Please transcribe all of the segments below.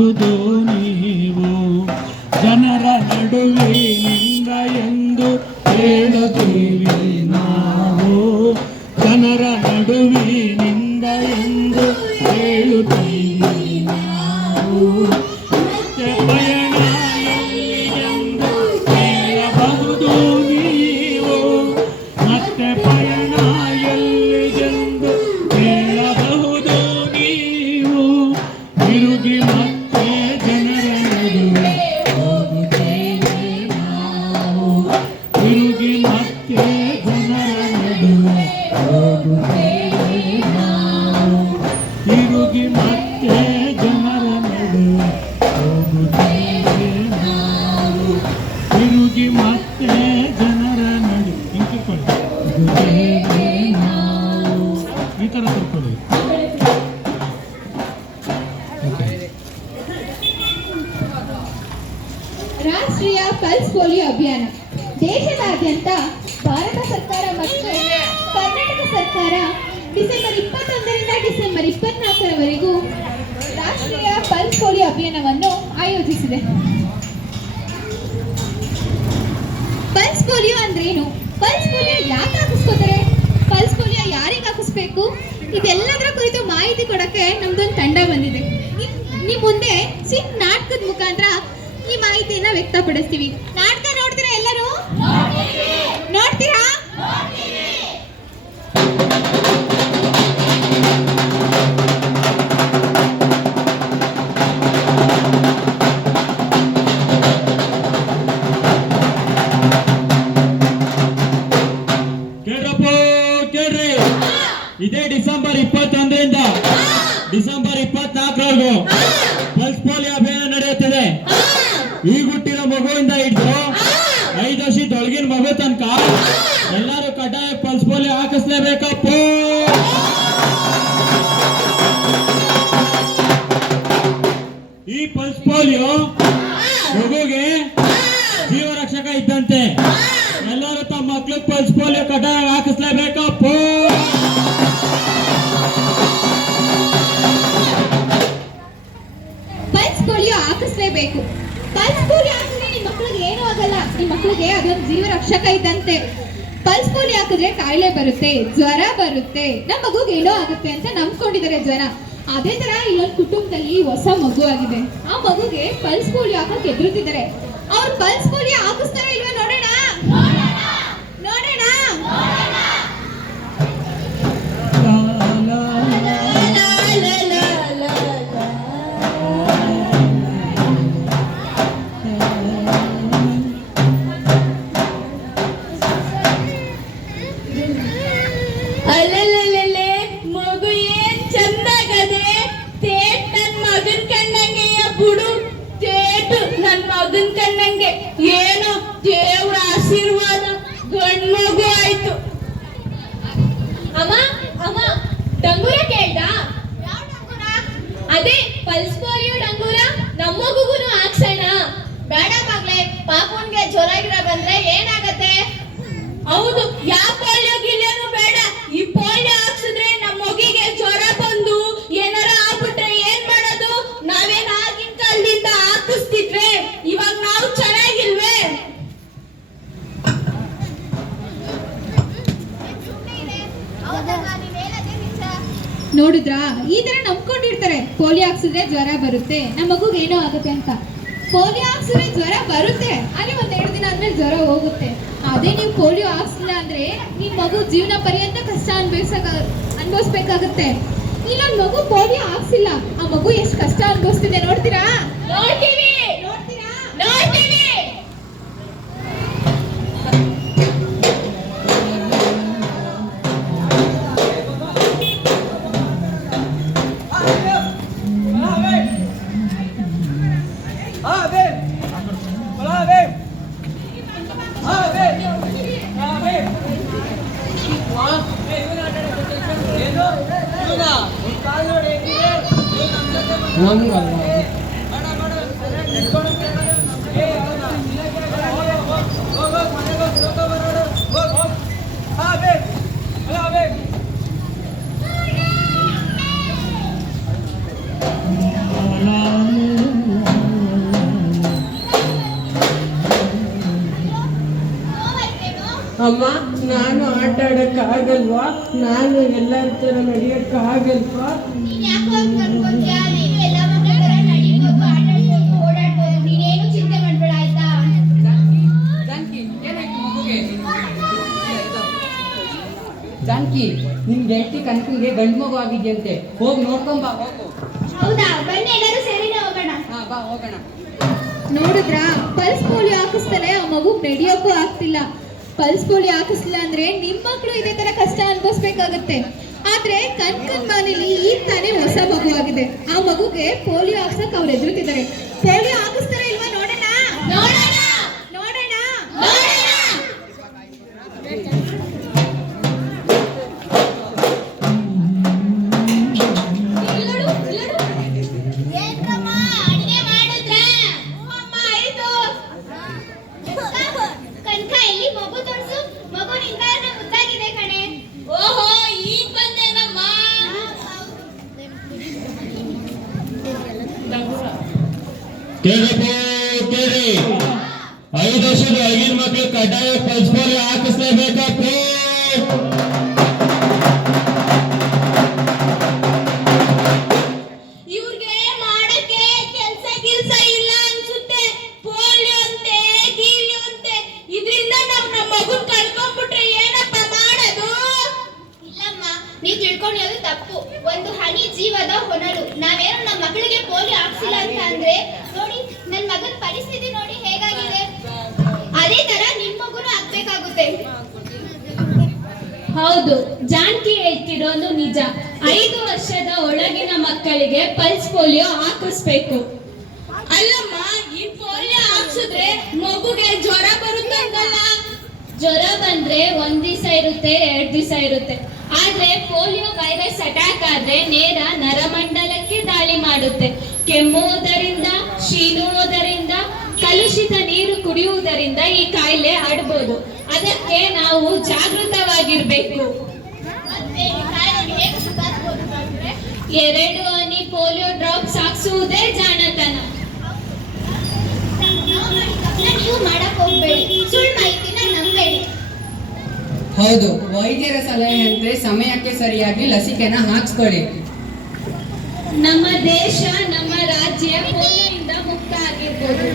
ಕೇಳಬಹುದು ನೀವು ಜನರ ನಡುವಿನಿಂದ ಎಂದು ಹೇಳುತ್ತೀವಿ ನಾವು ಜನರ ನಡುವಿನಿಂದ ಎಂದು ಹೇಳುತ್ತೀವಿ ನಾವು ಮತ್ತೆ ಪಯಣ ಎಲ್ಲಿಗೆಂದು ಕೇಳಬಹುದು ನೀವು ಮತ್ತೆ ಪಯಣ ಎಲ್ಲಿಗೆಂದು ಕೇಳಬಹುದು ನೀವು ತಿರುಗಿ ಮತ್ತೆ ಜನರ ನಡುವೆ ಹೋಗುತ್ತೇವೆ ನಾವು ತಿರುಗಿ ಮತ್ತೆ ಜನರ ನಡುವೆ ಹೋಗುತ್ತೇವೆ ನಾವು ತಿರುಗಿ ಮತ್ತೆ ಜನರ ನಡುವೆ ಹೋಗುತ್ತೇವೆ ನಾವು ತಿರುಗಿ ಮತ್ತೆ ಜನರ ನಡುವೆ ಹೋಗುತ್ತೇವೆ ನಾವು ಈ ಥರ ತಿಳ್ಕೊಳ್ಳಿ. ರಾಷ್ಟ್ರೀಯ ಪಲ್ಸ್ ಪೋಲಿಯೋ ಅಭಿಯಾನ ದೇಶದಾದ್ಯಂತ ಭಾರತ ಸರ್ಕಾರ ಮತ್ತು ಕರ್ನಾಟಕ ಸರ್ಕಾರ ಡಿಸೆಂಬರ್ 21ರಿಂದ ಡಿಸೆಂಬರ್ 24ರವರೆಗೂ ರಾಷ್ಟ್ರೀಯ ಪಲ್ಸ್ ಪೋಲಿಯೋ ಅಭಿಯಾನವನ್ನು ಆಯೋಜಿಸಿದೆ. ಪಲ್ಸ್ ಪೋಲಿಯೋ ಅಂದ್ರೇನು? ಪಲ್ಸ್ ಪೋಲಿಯೋ ಯಾಕೆ ಹಾಕಿಸ್ಕೋತಾರೆ? ಪಲ್ಸ್ ಪೋಲಿಯೋ ಯಾರಿಗೆ ಹಾಕಿಸ್ಬೇಕು? ಇದೆಲ್ಲದರ ಕುರಿತು ಮಾಹಿತಿ ಕೊಡಕ್ಕೆ ನಮ್ದೊಂದು ತಂಡ ಬಂದಿದೆ. ನಿಮ್ಮ ಮುಂದೆ ಚಿಕ್ಕ ನಾಟಕದ ಮುಖಾಂತರ ಈ ಮಾಹಿತಿಯನ್ನ ವ್ಯಕ್ತಪಡಿಸ್ತೀವಿ. ನಾಟಕ ನೋಡ್ತೀರಾ? ಎಲ್ಲರೂ ನೋಡ್ತೀರಾ? ಕೇಳ್ರಿ, ಇದೇ ಡಿಸೆಂಬರ್ 21ರಿಂದ ಡಿಸೆಂಬರ್ 24ರವರೆಗೂ ಪಲ್ಸ್ ಪೋಲಿಯೋ ಅಭಿಯಾನ ನಡೆಯುತ್ತದೆ. ಈಗ ಹುಟ್ಟಿರೋ ಮಗುವಿಂದ ಹಿಡಿದು 5 ವರ್ಷದೊಳಗಿನ ಮಗು ತನಕ ಎಲ್ಲರೂ ಕಡ್ಡಾಯ ಪಲ್ಸ್ ಪೋಲಿಯೋ ಹಾಕಿಸ್ಲೇಬೇಕಪ್ಪ. ಈ ಪಲ್ಸ್ ಪೋಲಿಯೋ ಮಗುಗೆ ಜೀವರಕ್ಷಕ ಇದ್ದಂತೆ. ಎಲ್ಲರೂ ತಮ್ಮ ಮಕ್ಳಿಗೆ ಪಲ್ಸ್ ಪೋಲಿಯೋ ಕಡ್ಡಾಯ ಹಾಕಿಸ್ಲೇಬೇಕಪ್ಪ. ಪಲ್ಸ್ ಪೋಲಿಯೋ ಹಾಕಿಸ್ಲೇಬೇಕು. ಪಲ್ಸ್ ಪೋಲಿಯೋ ಹಾಕಿದ್ರೆ ನಿಮ್ಮ ಮಕ್ಕಳಿಗೆ ಏನೂ ಆಗಲ್ಲ. ನಿಮ್ಮ ಮಕ್ಕಳಿಗೆ ಅದೊಂದು ಜೀವ ರಕ್ಷಕ ಇದ್ದಂತೆ. ಪಲ್ಸ್ ಪೋಲಿಯೋ ಹಾಕಿದ್ರೆ ಕಾಯಿಲೆ ಬರುತ್ತೆ, ಜ್ವರ ಬರುತ್ತೆ, ನಮ್ಮ ಮಗುಗೆ ಏನೋ ಆಗುತ್ತೆ ಅಂತ ನಂಬ್ಕೊಂಡಿದ್ದಾರೆ ಜನ. ಅದೇ ತರ ಇಲ್ಲೊಂದು ಕುಟುಂಬದಲ್ಲಿ ಹೊಸ ಮಗು ಆಗಿದೆ. ಆ ಮಗುಗೆ ಪಲ್ಸ್ ಪೋಲಿಯೋ ಹಾಕಕ್ಕೆ ಎದುರುತ್ತಿದ್ದಾರೆ. ಅವ್ರು ಪಲ್ಸ್ ಪೋಲಿಯೋ ಹಾಕಿಸ್ತಾರೋ ಇಲ್ವೋ ನೋಡೋಣ. ಅಲ್ಲಲ್ಲೇ ಮಗು ಏನ್ ಚಂದಾಗದೆ. ತೇಟ್ ನನ್ ಮಗನ್ ಕಣ್ಣಂಗೆ ಬುಡು ತೇಟು ನನ್ ಮಗನ್ ಕಣ್ಣಂಗೆ. ಏನು ದೇವ್ರ ಆಶೀರ್ವಾದ, ಗಂಡ್ ಮಗು ಆಯ್ತು. ಅಮ್ಮ ಅಮ್ಮ ಡಂಗೂರ ಕೇಳ್ದ? ಅದೇ ಪಲ್ಸ್ ಪೋಲಿಯೋ ಡಂಗೂರ ನಮ್ಮ ಮಗುಗೂ ಹಾಕ್ಸೋಣ. ಬೇಡ ಮಗ್ಳೆ, ಪಾಪುನ್ಗೆ ಜ್ವರ ಗಿರ ಬಂದ್ರೆ ಏನಾಗತ್ತೆ? ಹೌದು, ಯಾವ ಪೋಲಿಯೋ ಗಿಲಿಯೋನು ಬೇಡ. ಈ ಪೋಲಿಯೋ ಹಾಕ್ಸಿದ್ರೆ ನಮ್ಮ ಮಗಿಗೆ ಜ್ವರ ಬಂದು ಏನಾರ ಆಗ್ಬಿಟ್ರೆ ಏನ್ ಮಾಡೋದು? ನಾವೇನ್ ಆಗಿನ ಕಾಲದಿಂದ ಹಾಕಿಸ್ತಿದ್ವಿ, ಇವಾಗ ನಾವು ಚೆನ್ನಾಗಿಲ್ವೇ? ನೋಡಿದ್ರಾ, ಈ ತರ ನಂಬ್ಕೊಂಡಿರ್ತಾರೆ ಪೋಲಿಯೋ ಹಾಕ್ಸಿದ್ರೆ ಜ್ವರ ಬರುತ್ತೆ, ನಮ್ಮ ಮಗುಗೆ ಏನೋ ಆಗುತ್ತೆ ಅಂತ. ಪೋಲಿಯೋ ಹಾಕ್ಸಿದ್ರೆ ಜ್ವರ ಬರುತ್ತೆ, ಅಲ್ಲಿ 1-2 ದಿನ ಆದ್ಮೇಲೆ ಜ್ವರ ಹೋಗುತ್ತೆ. ಅದೇ ನೀವು ಪೋಲಿಯೋ ಹಾಕ್ಸಿಲ್ಲ ಅಂದ್ರೆ ನಿಮ್ ಮಗು ಜೀವನ ಪರ್ಯಂತ ಕಷ್ಟ ಅನುಭವಿಸ್ಬೇಕಾಗತ್ತೆ. ಇಲ್ಲೊಂದು ಮಗು ಪೋಲಿಯೋ ಹಾಕ್ಸಿಲ್ಲ, ಆ ಮಗು ಎಷ್ಟು ಕಷ್ಟ ಅನುಭವಿಸ್ತಿದೆ ನೋಡ್ತೀರಾ? ನೋಡ್ತೀವಿ. La ಅಮ್ಮ ನಾನು ಆಟ ಆಡಕ್ಕಾಗಲ್ವಾ? ನಾನು ಎಲ್ಲರ ಥರ ನಡೆಯಕ್ಕಾಗಲ್ವಾ? ನೀನ್ ಯಾಕೋ ಹಂಗ್ ಅನ್ಕೊಂತ್ಯಾ? ನೀನು ಎಲ್ಲ ಮಕ್ಕಳ ತರ ನಡಿಬೋದು, ಆಟ ಆಡ್ಬೋದು, ಓಡಾಡ್ಬೋದು. ನೀನೇನು ಚಿಂತೆ ಮಾಡ್ಬೇಡ ಆಯ್ತಾ? ಜಾನಕಿ, ನಿನ್ ಗೆಳತಿ ಕನಕನಿಗೆ ಗಂಡು ಮಗು ಆಗಿದ್ಯಂತೆ. ಹೋಗಿ ನೋಡ್ಕೊಂಬ ಹೋಗು. ಹೌದಾ? ಬನ್ನಿ ಎಲ್ಲರೂ ಸೇರಿನೇ ಹೋಗೋಣ. ಹಾ ಬಾ ಹೋಗೋಣ. ನೋಡಿದ್ರಾ, ಪಲ್ಸ್ ಪೋಲಿಯೋ ಹಾಕಿಸ್ತಾನೆ ಆ ಮಗು ನಡೆಯೋಕ್ಕೂ ಆಗ್ತಿಲ್ಲ. ಪಲ್ಸ್ ಪೋಲಿಯೋ ಹಾಕಿಸ್ಲಿಲ್ಲ ಅಂದ್ರೆ ನಿಮ್ ಮಕ್ಳು ಇದೇ ತರ ಕಷ್ಟ ಅನ್ಭವಿಸ್ಬೇಕಾಗತ್ತೆ. ಆದ್ರೆ ಕಣ್ಕನ್ ಮನೇಲಿ ಈಗ ತಾನೇ ಹೊಸ ಮಗು ಆಗಿದೆ. ಆ ಮಗುಗೆ ಪೋಲಿಯೋ ಹಾಕ್ಸಕ್ ಅವ್ರು ಎದುರುತ್ತಿದ್ದಾರೆ. ಪೋಲಿಯೋ ಹಾಕಿಸ್ತಾರ ಇಲ್ವಾ ನೋಡೋಣ ನೋಡೋಣ ನೋಡೋಣ. ನೋಡೋಣ. ಏನ್ರಮ್ಮ, ಅಡ್ಗೆ ಮಾಡಿದ್ರಾ? ಹ್ಞೂ ಅಮ್ಮ, ಆಯ್ತು. ಕನ್ಕ, ಎಲ್ಲಿ ಮಗು ತೋರ್ಸು. ಮಗು ನಿಂತಾಗ ಮುದ್ದಾಗಿದೆ ಕಣೆ. ಓಹೋ, ಈಗ ಬಂದೇನಮ್ಮ. ಕೇಳಪ್ಪ ಕೇಳಿ, 5 ವರ್ಷದ ಒಳಗಿನ ಮಕ್ಳು ಕಡ್ಡಾಯ ಪಲ್ಸ್ ಪೋಲಿಯೋ ಹಾಕಿಸ್ಲೇಬೇಕಪ್ಪ. ಇವ್ರಿಗೆ ಮಾಡಕ್ಕೆ ಕೆಲ್ಸ ಇಲ್ಲ ಅನ್ಸುತ್ತೆ. ಪೋಲಿಯೋ ಅಂತೆ, ಗೀಲಿಯೋ ಅಂತೆ. ಇದ್ರಿಂದ ನಮ್ಮ ಮಗುನ್ ಕಳ್ಕೊಂಡ್ಬಿಟ್ರೆ ಏನಪ್ಪ ಮಾಡೋದು? ಇಲ್ಲಮ್ಮ, ನೀವ್ ತಿಳ್ಕೊಂಡಿರೋದು ತಪ್ಪು. ಒಂದು ಹನಿ ಜೀವದ ಹೊನಲು. ನಾವೇನು ನಮ್ಮ ಮಕ್ಕಳಿಗೆ ಪೋಲಿಯೋ ಹಾಕ್ಸಿಲ್ಲ ಅಂತ ಅಂದ್ರೆ ನೋಡಿ, ನನ್ ಮಗನ ಪರಿಸ್ಥಿತಿ ನೋಡಿ ಹೇಗಾಗಿದೆ. ಅದೇ ತರ ನಿಮ್ ಮಗುನು ಆಗ್ಬೇಕಾಗುತ್ತೆ. ಹೌದು, ಜಾನಕಿ ಹೇಳ್ತಿರೋದು ನಿಜ. 5 ವರ್ಷದ ಒಳಗಿನ ಮಕ್ಕಳಿಗೆ ಪಲ್ಸ್ ಪೋಲಿಯೋ ಹಾಕಿಸ್ಬೇಕು. ಅಲ್ಲಮ್ಮ, ಈ ಪೋಲಿಯೋ ಹಾಕ್ಸಿದ್ರೆ ಮಗುಗೆ ಜ್ವರ ಬರುತ್ತಂಗಲ್ಲ? ಜ್ವರ ಬಂದ್ರೆ 1 ದಿವಸ ಇರುತ್ತೆ, 2 ದಿವಸ ಇರುತ್ತೆ. ಆದ್ರೆ ಪೋಲಿಯೋ ವೈರಸ್ ಅಟ್ಯಾಕ್ ಆದ್ರೆ ನೇರ ನರಮಂಡಲಕ್ಕೆ ದಾಳಿ ಮಾಡುತ್ತೆ. ಕೆಮ್ಮುವುದರಿಂದ, ಶೀನುವುದರಿಂದ, ಕಲುಷಿತ ನೀರು ಕುಡಿಯುವುದರಿಂದ ಈ ಕಾಯಿಲೆ ಹರಡಬಹುದು. ಅದಕ್ಕೆ ನಾವು ಜಾಗೃತವಾಗಿರ್ಬೇಕು. ಮತ್ತೆ ಈ ಕಾಯಿಲೆಗೆ ಹೇಗೆ ಸುಧಾರಿಸಬಹುದು ಅಂದ್ರೆ 2 ಹನಿ ಪೋಲಿಯೋ ಡ್ರಾಪ್ಸ್ ಹಾಕ್ಸುವುದೇ ಜಾಣತನ. ನೀವು ಮಾಡಕ್ ಹೋಗ್ಬೇಡಿ, ಸುಳ್ಳು ಮಾಹಿತಿನ ನಂಬೇಡಿ. ಹೌದು, ವೈದ್ಯರ ಸಲಹೆಯಂತೆ ಸಮಯಕ್ಕೆ ಸರಿಯಾಗಿ ಲಸಿಕೆನ ಹಾಕ್ಸ್ಕೊಳ್ಳಿ. ನಮ್ಮ ದೇಶ, ನಮ್ಮ ರಾಜ್ಯ ಪೋಲಿಯೋಯಿಂದ ಮುಕ್ತ ಆಗಿರ್ಬೋದು.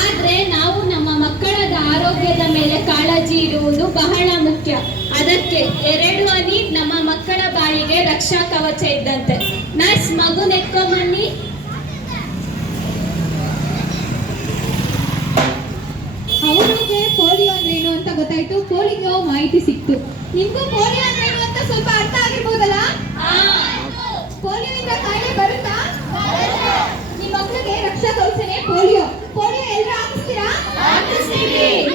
ಆದ್ರೆ ನಾವು ನಮ್ಮ ಮಕ್ಕಳ ಆರೋಗ್ಯದ ಮೇಲೆ ಕಾಳಜಿ ಇರುವುದು ಬಹಳ ಮುಖ್ಯ. ಅದಕ್ಕೆ 2 ಹನಿ ನಮ್ಮ ಮಕ್ಕಳ ಬಾಳಿಗೆ ರಕ್ಷಾ ಕವಚ ಇದ್ದಂತೆ. ನರ್ಸ್, ಮಗು ನೆಕ್ಕೊಂಬನ್ನಿ. ಅವ್ರಿಗೆ ಪೋಲಿಯೋ ಅಂದ್ರೇನು ಅಂತ ಗೊತ್ತಾಯ್ತು, ಪೋಲಿಯೋ ಮಾಹಿತಿ ಸಿಕ್ತು. ನಿಮ್ಗೂ ಪೋಲಿಯೋ ಅಂದ್ರೇನು ಅಂತ ಸ್ವಲ್ಪ ಅರ್ಥ ಆಗಿರ್ಬೋದಲ್ಲ? ಪೋಲಿಯೋದಿಂದ ಕಾಯಿಲೆ ಬರುತ್ತಾ? ನಿಮ್ಮ ಮಕ್ಕಳಿಗೆ ರಕ್ಷಾ ಕವಚನೇ ಪೋಲಿಯೋ. ಪೋಲಿಯೋ ಎಲ್ಲರೂ ಹಾಕಿಸ್ತೀರಾ?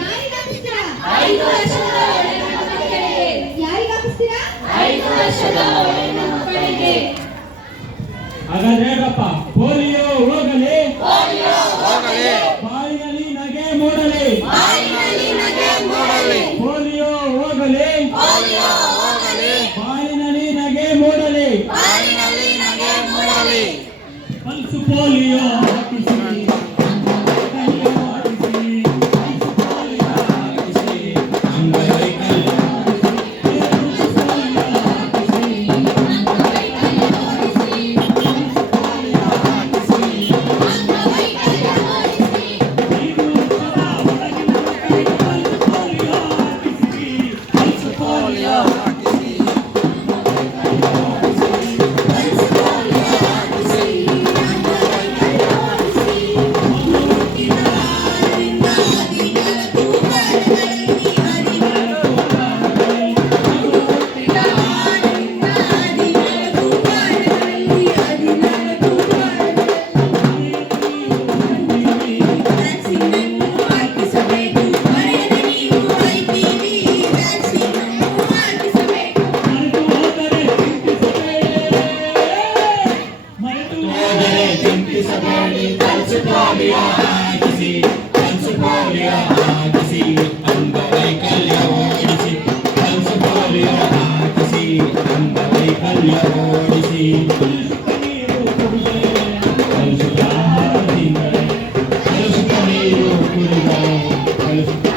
ಯಾರಿಗೆ ಹಾಕಿಸ್ತೀರಾ? 5 ವರ್ಷದ ಒಳಗಿನ ಮಕ್ಕಳಿಗೆ. ಯಾರಿಗೆ ಹಾಕಿಸ್ತೀರಾ? 5 ವರ್ಷದ ಒಳಗಿನ ಮಕ್ಕಳಿಗೆ. ಹಾಗಾದ್ರೆ ಹೇಳ್ರಪ್ಪ, ಪೋಲಿಯೋ ಹೋಗಲಿ, ಬಾಯಿನಲ್ಲಿ ನಗೆ ಮೂಡಲಿ. ಪೋಲಿಯೋ ಹೋಗಲಿ, ಬಾಯಿನಲ್ಲಿ ನಗೆ ಮೂಡಲಿ. ಪಲ್ಸ್ ಪೋಲಿಯೋ ಹಾಕಿಸಿ, ಪೋಲಿಯೋ ಹಾಕಿಸಿ, ಪಲ್ಸ್ ಪೋಲಿಯೋ ಹಾಕಿಸಿ, ಅಂಗವೈಕಲ್ಯ ಪಲ್ಸ್ ಪೋಲಿಯೋ ಹಾಕಿಸಿ, ಅಂಗವೈಕಲ್ಯ ಓಡಿಸಿ, ಪಲ್ಸ್ ಪೋಲಿಯೋ ಹಾಕಿಸಿ, ಅಂಗವೈಕಲ್ಯ ಓಡಿಸಿ. 5 ವರ್ಷದ ಒಳಗಿನ ಮಕ್ಕಳಿಗೆ ಪಲ್ಸ್ ಪೋಲಿಯೋ ಹಾಕಿಸಿ, ಪಲ್ಸ್ ಪೋಲಿಯೋ ಹಾಕಿಸಿ, ಅಂಗವೈಕಲ್ಯ ಓಡಿಸಿ, ಪಲ್ಸ್ ಪೋಲಿಯೋ ಹಾಕಿಸಿ, ಅಂಗವೈಕಲ್ಯ ಓಡಿಸಿ. ಮಗು ಹುಟ್ಟಿದ ಹಾಲಿನಿಂದ 14 ವಾರಗಳಲ್ಲಿ, 14 ವಾರಗಳಲ್ಲಿ, ಮಗು ಹುಟ್ಟಿದ ಹಾಲಿನಿಂದ 14 ವಾರಗಳಲ್ಲಿ, 14 ವಾರಗಳಲ್ಲಿ ವ್ಯಾಕ್ಸಿನ್ ಅನ್ನು ಹಾಕಿಸಬೇಕು. ಮರೆಯದೆ ನೀವು IPV ವ್ಯಾಕ್ಸಿನ್ ಅನ್ನು ಹಾಕಿಸಬೇಕು. ಮರೆತು ಹೋದರೆ ಚಿಂತಿಸಬೇಡಿ, ಪಲ್ಸ್ ಪೋಲಿಯೋ ಹಾಕಿಸಿ, ಪಲ್ಸ್ ಪೋಲಿಯೋ ಹಾಕಿಸಿ, ಅಂಗವೈಕಲ್ಯ ಓಡಿಸಿ, ಪಲ್ಸ್ ಪೋಲಿಯೋ ಹಾಕಿಸಿ, ಅಂಗವೈಕಲ್ಯ ಓಡಿಸಿ. ಕಲುಷಿತ ನೀರು ಕುಡಿದರೆ, ಕಲುಷಿತ ಆಹಾರ ತಿಂದರೆ, ಕಲುಷಿತ ನೀರು ಕುಡಿದರೆ, ಕಲುಷಿತ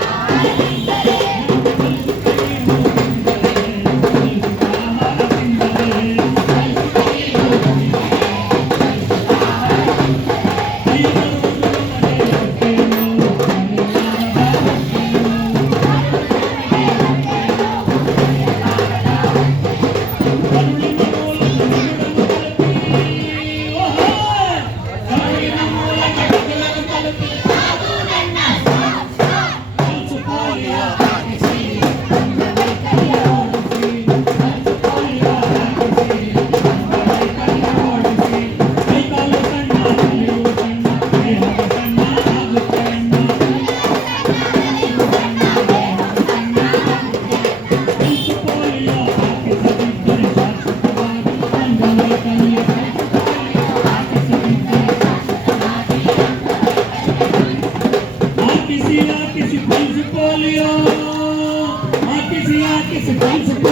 ಡ್ಯಾನ್ಸ್